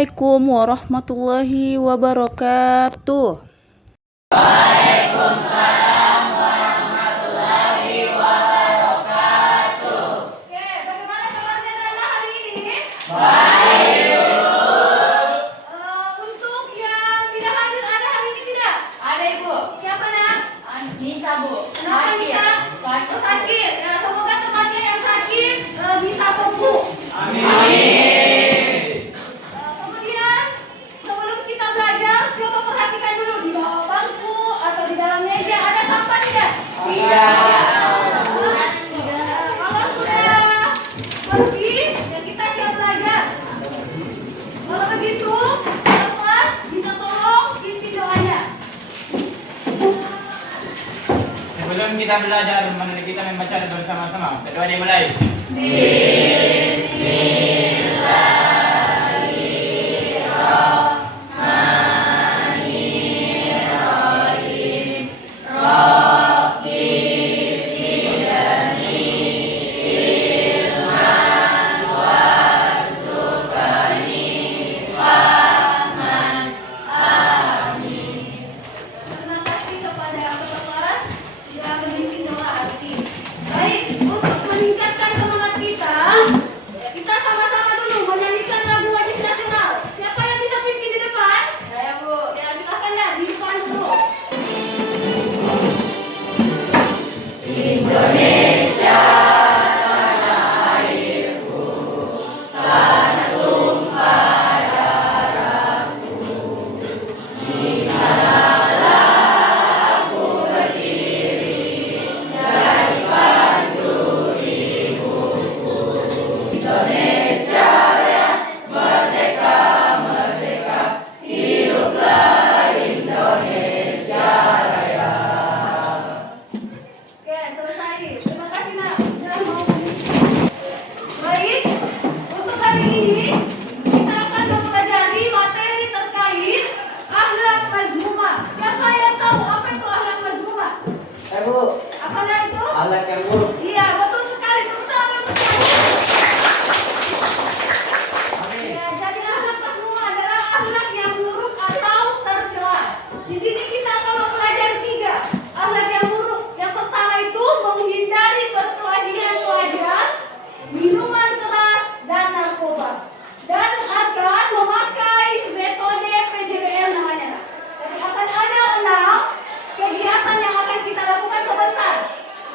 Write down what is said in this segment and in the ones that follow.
Assalamualaikum warahmatullahi wabarakatuh. Oke, bagaimana kabarnya Nana hari ini? Untuk yang tidak hadir ada hari ini tidak? Ada Ibu. Siapa nak? Nisa Bu. Kenapa Nisa? Sakit. Nah, semoga temannya yang sakit bisa sembuh. Kemudian sebelum kita belajar, coba perhatikan dulu di bawah bangku atau di dalam meja ada sampah tidak? Kalau sudah bersih, ya kita siap belajar. Kalau begitu, kelas kita tolong pimpin doanya. Sebelum kita belajar, mari kita membaca bersama-sama. Kedua dimulai. Terima kasih kepada ketua kelas yang memimpin doa hari ini. Baik, untuk meningkatkan semangat kita, kita sama-sama dulu menyanyikan lagu wajib nasional. Siapa yang bisa pimpin di depan? Saya Bu. Ya, silakan ya di depan dulu. Oke, selesai. Terima kasih, Nak. Sudah mau memimpin. Baik, untuk hari ini kita akan mempelajari materi terkait akhlak mazmumah. Siapa yang tahu apa itu akhlak mazmumah? Bu, Apa itu? alat yang buruk. Iya, betul sekali. Tepuk tangan untuk saya. Ya, jadi akhlak mazmumah adalah akhlak yang buruk atau tercela. Di sini kita akan mempelajari 3 akhlak yang buruk. Yang pertama itu menghindari perkelahian pelajar, minuman keras, dan narkoba. Dan akan memakai metode PJBL namanya. Nak. Jadi akan ada 6 kegiatan yang akan kita lakukan sebentar.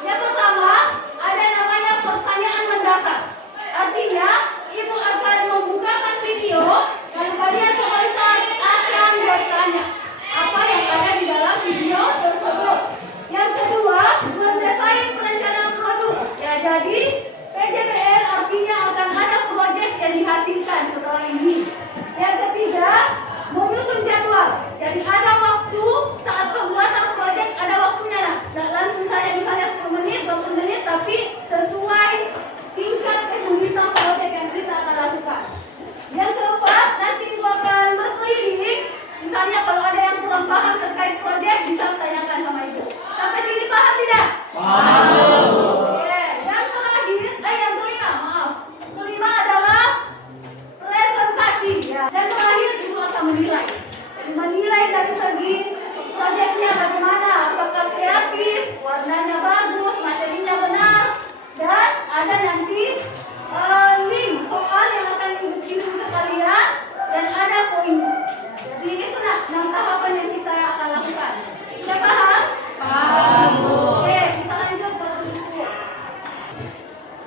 Yang pertama, ada namanya pertanyaan mendasar. Artinya, ibu akan membukakan video, lalu kalian sebentar akan bertanya apa yang ada di dalam video tersebut. Yang kedua, mendesain perencanaan produk. Ya, jadi PJBL artinya akan ada proyek yang dihasilkan setelah ini. Yang ketiga, menyusun jadwal. Jadi ada waktu saat pembuatan proyek, ada waktunya lah. Nggak langsung saja misalnya 10 menit, 20 menit, tapi sesuai tingkat kesulitan proyek yang kita akan lakukan. Yang keempat, nanti ibu akan berkeliling. Misalnya kalau ada yang kurang paham terkait proyek, bisa tanyakan sama ibu. Sampai sini paham tidak? Oke. Yang terakhir, yang kelima, maaf. Kelima adalah presentasi. Ya. Dan terakhir ibu akan menilai. Jadi menilai dari segi proyeknya bagaimana, apakah kreatif, warnanya bagus, materinya benar, dan ada nanti link soal yang akan ibu kirim ke kalian dan ada poin. Jadi itu nak 6 tahapan yang kita akan lakukan. Sudah paham? Oke, kita lanjut ke buku.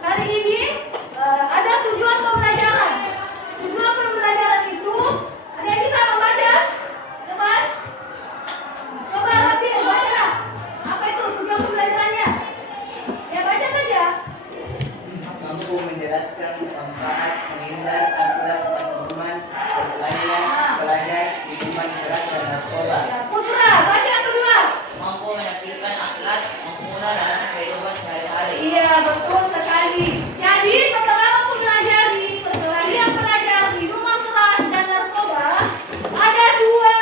Hari ini ada tujuan pembelajaran. Tujuan pembelajaran itu, ada yang bisa membaca? Teman? Coba Rabil, bacalah. Apa itu tujuan pembelajarannya? Ya baca saja. Mampu menjelaskan manfaat menghindar akhlak mazmuman, perkelahian, pelajar, minuman keras dan narkoba. Ya, Putra, baca kedua. Mampu menampilkan akhlak mempelajari dalam kehidupan sehari-hari. Iya, betul sekali. Jadi setelah mempelajari perkelahian pelajar, minuman keras dan narkoba, ada 2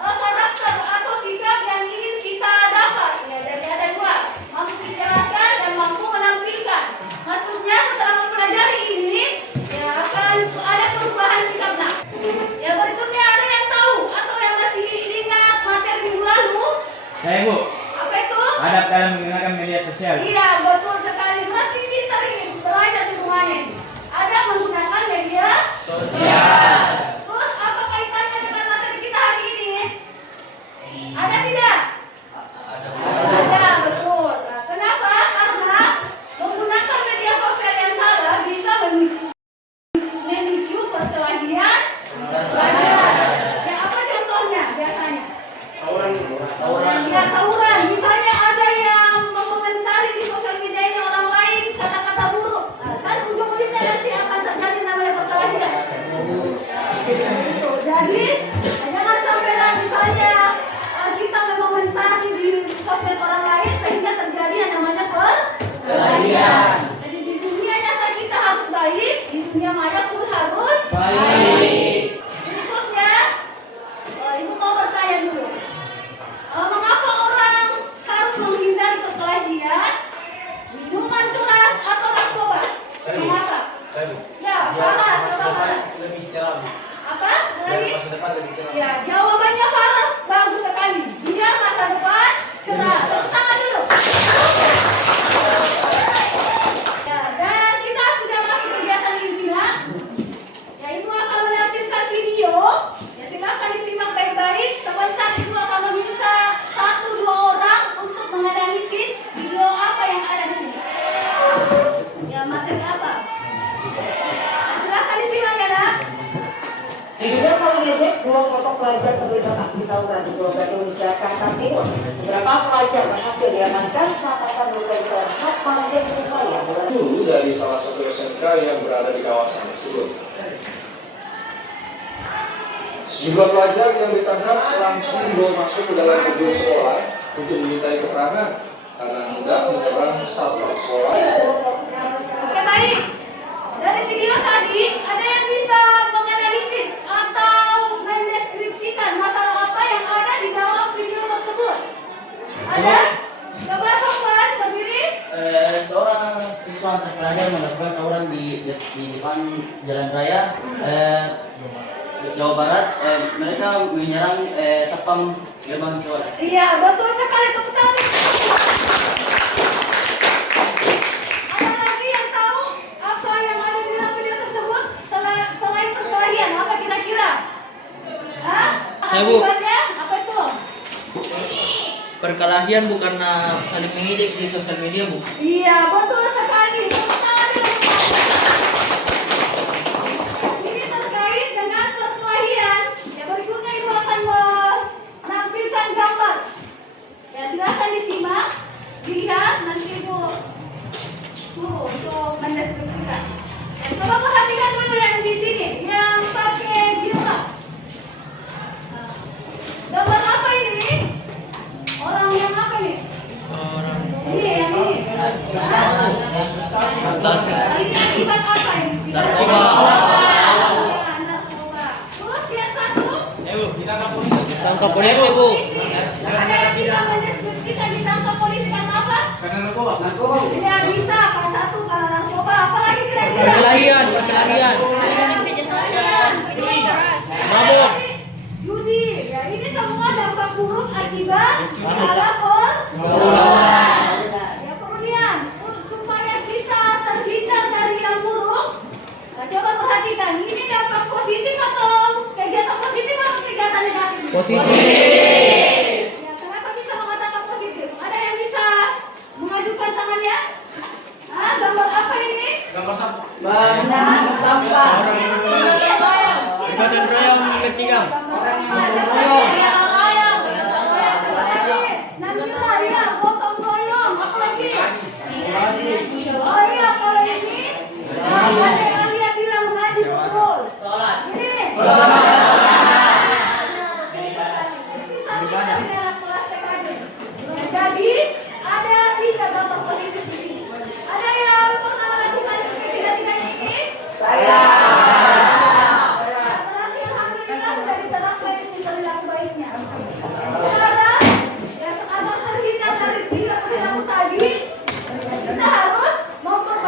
karakter atau sikap yang ingin kita dapat. Ya, jadi ada 2, mampu menjelaskan dan mampu menampilkan. Maksudnya setelah mempelajari dunia maya pun harus Baik. Berikutnya, Ibu mau bertanya dulu. Mengapa orang harus menghindari perkelahian, minuman keras atau narkoba? Mengapa? Ya, Faras, apa Faras? Lebih cerah. Apa? Lagi? Masa depan lebih cerah. Ya, jawabannya Faras bagus sekali. Biar masa depan cerah. Tepuk tangan dulu. Ya, dan kita sudah masuk kegiatan intinya. Ya, Ibu akan menampilkan video. Ya, silakan disimak baik-baik. Sebentar Ibu akan meminta 1-2 orang untuk menganalisis video apa yang ada di sini. Ya, materi apa? Silakan disimak ya, Nak. Diduga saling ejek, dua kelompok pelajar terlibat aksi tawuran di Pulau Gadung, Jakarta Timur. Beberapa pelajar berhasil diamankan saat akan melukai seorang satpam yang berupaya Dulu dari salah satu SMK yang berada di kawasan tersebut. Sejumlah pelajar yang ditangkap langsung dibawa masuk ke dalam gedung sekolah untuk dimintai keterangan karena hendak menyeberang satpam sekolah. Oke, baik. Dari video tadi, ada yang bisa menganalisis atau mendeskripsikan masalah apa yang ada di dalam video tersebut? Ada? Coba Sofwan berdiri. Seorang siswa antar pelajar melakukan tawuran di depan jalan raya Jawa Barat. Mereka menyerang satpam gerbang sekolah. Iya, betul sekali. Tepuk tangan. Ada lagi yang tahu apa yang ada di dalam video tersebut selain perkelahian? Apa kira-kira? Hah? Saya, Bu. Akibatnya apa itu? Perkelahian bukan saling mengejek di sosial media, Bu. Iya, betul sekali. Tepuk tangan dulu. Ini terkait dengan perkelahian. Ya, berikutnya Ibu akan menampilkan gambar. Ya, silakan disimak, dilihat, nanti Ibu suruh untuk mendeskripsikan. Ya, coba perhatikan dulu yang di sini, yang pakai jilbab. Nah, gambar apa ini? Orang yang apa ini? Orang Ini yang ini. frustasi. Ini akibat apa ini? Narkoba. Ya, narkoba. Terus yang satu, Bu, ditangkap polisi. Tangkap polisi, Bu. ada yang bisa mendeskripsikan ditangkap polisi karena apa? Karena narkoba. Ya bisa, pas satu karena narkoba. Apalagi kira-kira? Perkelahian. Mabuk. Judi. Ya, ini semua dampak buruk akibat salah pergaulan. Ya, kemudian supaya kita terhindar dari yang buruk, nah, coba perhatikan ini dampak positif atau kegiatan positif atau kegiatan negatif? Positif. Ya, kenapa bisa mengatakan positif? Ada yang bisa mengajukan tangannya? Ah, gambar apa ini? Gambar sampah. Sampah. Ini masalah Jembatan royong Meksikan. Nabila, ya, gotong royong, apa lagi? Oh iya, kalau ini, ada yang dia bilang ngaji betul. Ini. Kita di dalam kelas PKJ. Jadi ada 3 gambar positif di sini. Ada yang pernah melakukan ketiga-tiganya ini? Saya. Berarti alhamdulillah sudah diterapkan perilaku baiknya. Sekarang, ya agar terhindar dari 3 perilaku tadi, kita harus memperhatikan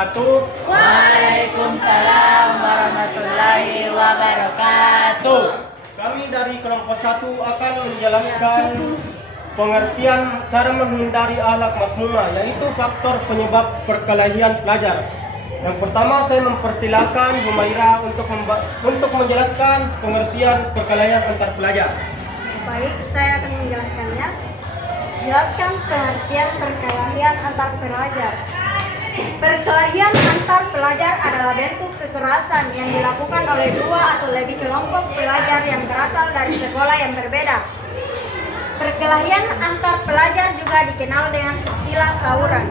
wabarakatuh. Waalaikumsalam warahmatullahi wabarakatuh. Kami dari kelompok 1 akan menjelaskan pengertian cara menghindari akhlak masmumah, yaitu faktor penyebab perkelahian pelajar. Yang pertama, saya mempersilakan Humaira untuk menjelaskan pengertian perkelahian antar pelajar. Baik, saya akan menjelaskannya. Jelaskan pengertian perkelahian antar pelajar. Perkelahian antar pelajar adalah bentuk kekerasan yang dilakukan oleh 2 atau lebih kelompok pelajar yang berasal dari sekolah yang berbeda. Perkelahian antar pelajar juga dikenal dengan istilah tawuran.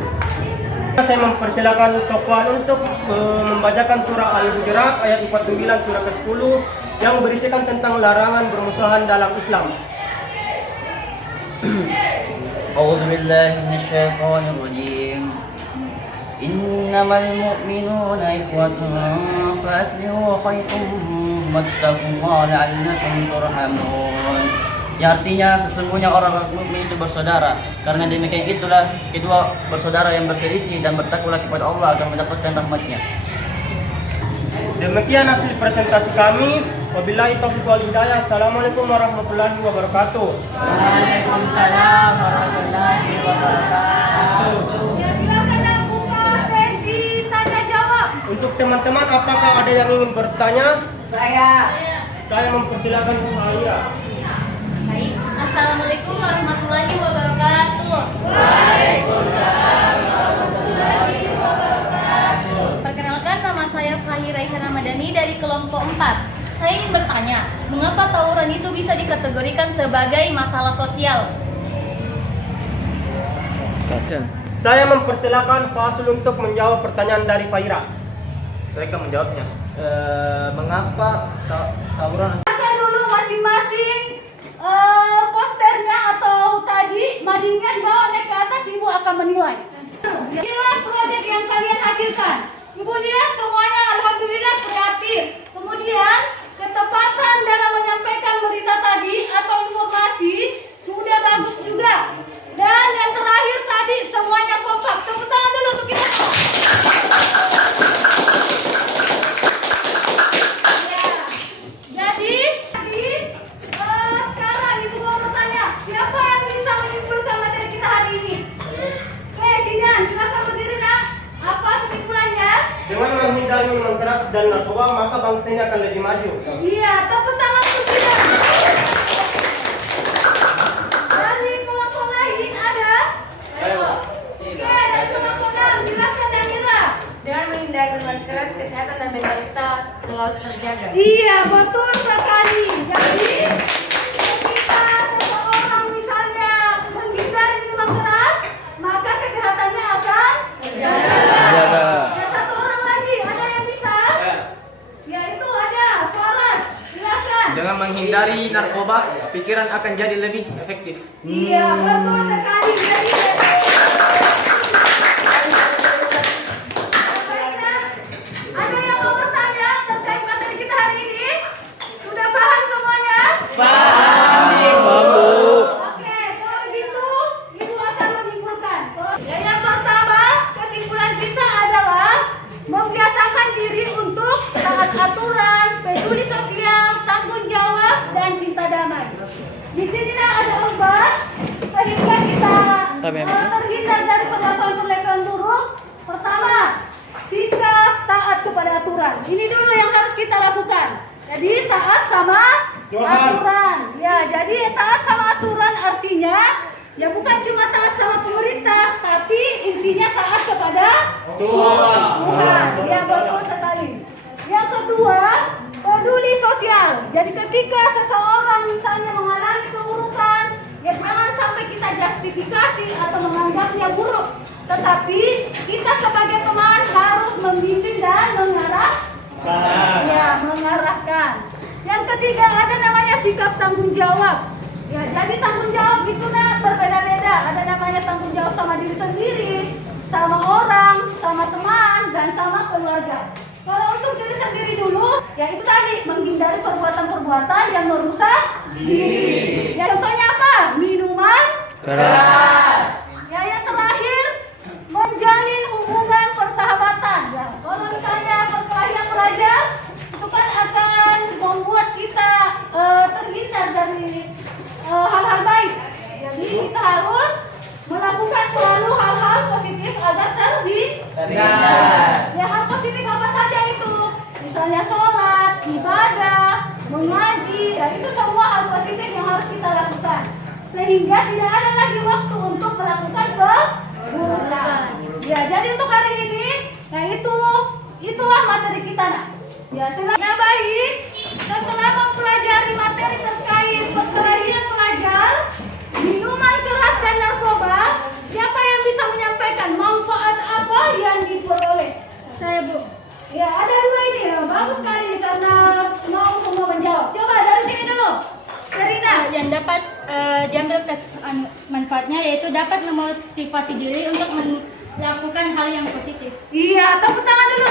Saya mempersilakan Sofwan untuk membacakan surah Al-Hujurat ayat 49 surah ke-10 yang berisikan tentang larangan bermusuhan dalam Islam. أعوذ بالله من الشيطان الرجيم إنما المؤمنون إخوة فأصلحوا بينهم واتقوا الله لعلكم ترحمون. Yang artinya sesungguhnya orang mukmin itu bersaudara. Karena demikian itulah kedua bersaudara yang berselisih dan bertakwalah kepada Allah akan mendapatkan rahmat-Nya. Demikian hasil presentasi kami. Wabillahi taufiq wal hidayah. Assalamualaikum warahmatullahi wabarakatuh. Waalaikumsalam warahmatullahi wabarakatuh. Ya, silakan buka sesi tanya jawab. Untuk teman-teman, apakah ada yang ingin bertanya? Saya mempersilakan Bu Alia. Baik. Assalamualaikum warahmatullahi wabarakatuh. Waalaikumsalam warahmatullahi wabarakatuh. Perkenalkan, nama saya Fahira Isyana Madani dari kelompok 4. Saya ingin bertanya, mengapa tawuran itu bisa dikategorikan sebagai masalah sosial? Saya mempersilakan Fasul untuk menjawab pertanyaan dari Fahira. Saya akan menjawabnya. Mengapa tawuran Pakai dulu masing-masing posternya atau tadi madingnya dibawa naik ke atas, Ibu akan menilai. Inilah proyek yang kalian hasilkan. Ibu lihat semuanya alhamdulillah kreatif. Kemudian ketepatan dalam menyampaikan berita tadi atau informasi sudah bagus juga. Dan yang terakhir tadi semuanya kompak. Tepuk tangan dulu untuk kita. Jadi sekarang Ibu mau bertanya, siapa yang bisa menyimpulkan materi kita hari ini? Oke, Sidan, silakan berdiri nak. Apa kesimpulannya? Dengan menghindari minuman keras dan narkoba, maka bangsa ini akan lebih maju. Iya, tepuk tangan untuk Sidan. Dari kelompok lain ada? Oke, dari kelompok 6, silakan Amira. Dengan menghindari minuman keras, kesehatan dan mental kita selalu terjaga. Iya, betul sekali. Jadi, ketika seseorang misalnya menghindari minuman keras, maka kesehatannya akan terjaga. Ya, satu orang lagi, ada yang bisa? Ya, itu ada. Faras, silakan. dengan menghindari narkoba, pikiran akan jadi lebih efektif. Iya, betul sekali. Jadi, ada yang mau bertanya terkait materi kita hari ini? Sudah paham semuanya? Oke, kalau begitu Ibu akan menyimpulkan. Ya, yang pertama, kesimpulan kita adalah membiasakan diri untuk taat aturan, peduli sosial, tanggung jawab, dan cinta damai. Di sini ada obat sehingga kita terhindar dari perlakuan-perlakuan buruk. Pertama, sikap taat kepada aturan. Ini dulu yang harus kita lakukan. Jadi taat sama aturan. Ya, jadi taat sama aturan artinya ya bukan cuma taat sama pemerintah, tapi intinya taat kepada Tuhan. Ya, betul sekali. Yang kedua, peduli sosial. Jadi ketika seseorang misalnya mengalami keburukan, ya jangan sampai kita justifikasi atau menganggapnya buruk. Tetapi kita sebagai teman harus membimbing dan mengarahkan. Ya, mengarahkan. Yang ketiga ada namanya sikap tanggung jawab. Ya, jadi tanggung jawab itu berbeda-beda. Ada namanya tanggung jawab sama diri sendiri, sama orang, sama teman, dan sama keluarga. Kalau untuk diri sendiri dulu, ya itu tadi menghindari perbuatan-perbuatan yang merusak diri. Ya, contohnya apa? Minuman keras. Ya, yang terakhir menjalin hubungan persahabatan. sehingga tidak ada lagi waktu untuk melakukan keburukan. Ya, jadi untuk hari ini, nah itulah materi kita nak. Ya, selanjutnya baik. Setelah mempelajari materi terkait perkelahian pelajar, minuman keras dan narkoba, siapa yang bisa menyampaikan manfaat apa yang diperoleh? Saya, Bu. Ya, ada dua ini ya. Bagus sekali nih karena mau semua menjawab. Coba dari sini dulu. Serina. Yang dapat diambil manfaatnya yaitu dapat memotivasi diri untuk melakukan hal yang positif. Iya, tepuk tangan dulu.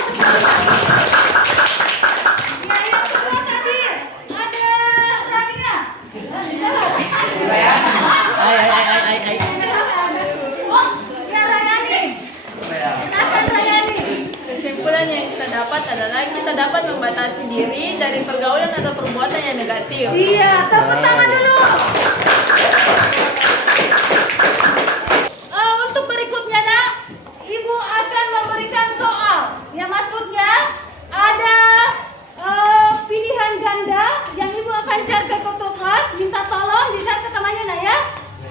Ya, yang kedua tadi ada Rania. Oh, ya Rayani. Silakan Rayani. Kesimpulan yang kita dapat adalah kita dapat membatasi diri dari pergaulan atau perbuatan yang negatif. Iya, tepuk tangan dulu. Untuk berikutnya nak, Ibu akan memberikan soal. Ya, maksudnya ada pilihan ganda yang Ibu akan share ke ketua kelas. Minta tolong di-share ke temannya nak ya.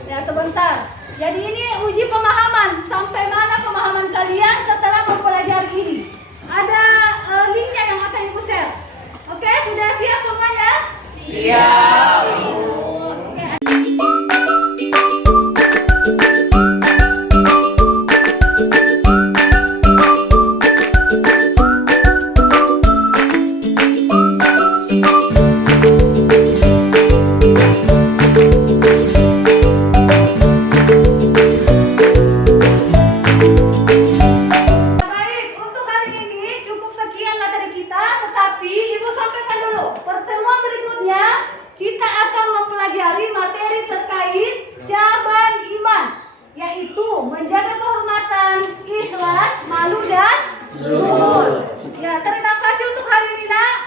Ya, sebentar. Jadi ini uji pemahaman. Sampai mana pemahaman kalian setelah mempelajari ini. Ada linknya yang akan Ibu share. Oke, sudah siap semuanya? Siap. Baik, untuk hari ini cukup sekian materi kita, tetapi Ibu sampaikan dulu. Pertemuan berikutnya kita akan mempelajari materi terkait cabang iman, yaitu menjaga kehormatan, ikhlas, malu dan zuhud. Ya, terima kasih untuk hari ini nak.